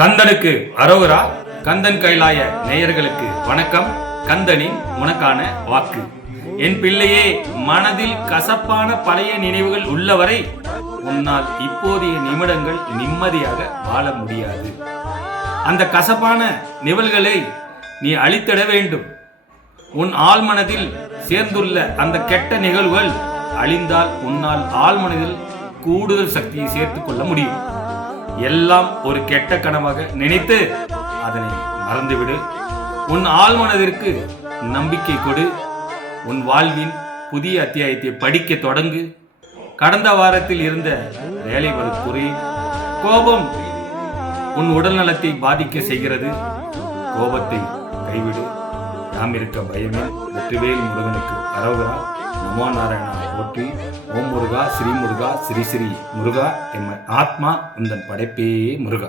கந்தனுக்கு அரோகரா. கந்தன் கைலாய நேயர்களுக்கு வணக்கம். கந்தனின் உனக்கான வாக்கு. என் பிள்ளையே, மனதில் கசப்பான பழைய நினைவுகள் உள்ளவரை உன்னால் இப்போதைய நிமிடங்கள் நிம்மதியாக வாழ முடியாது. அந்த கசப்பான நிகழ்வுகளை நீ அழித்திட வேண்டும். உன் ஆழ்மனதில் சேர்ந்துள்ள அந்த கெட்ட நிகழ்வுகள் அழிந்தால் உன்னால் ஆழ்மனதில் கூடுதல் சக்தியை சேர்த்துக் கொள்ள முடியும். எல்லாம் ஒரு கெட்ட கனவாக நினைத்து அதனை மறந்துவிடு. உன் ஆழ்மனதிற்கு நம்பிக்கை கொடு. உன் வாழ்வின் புதிய அத்தியாயத்தை படிக்க தொடங்கு. கடந்த வாரத்தில் இருந்த வேலை பளு குறையும். கோபம் உன் உடல் நலத்தை பாதிக்க செய்கிறது. கோபத்தை கைவிடு. யாம் இருக்க பயமே. வெற்றிவேல் முருகனுக்கு அரோகரா. நமோ நாராயணா போற்றி. ஓம் முருகா, ஸ்ரீ முருகா, ஸ்ரீ ஸ்ரீ முருகா. என் ஆத்மா உந்தன் படைப்பே முருகா.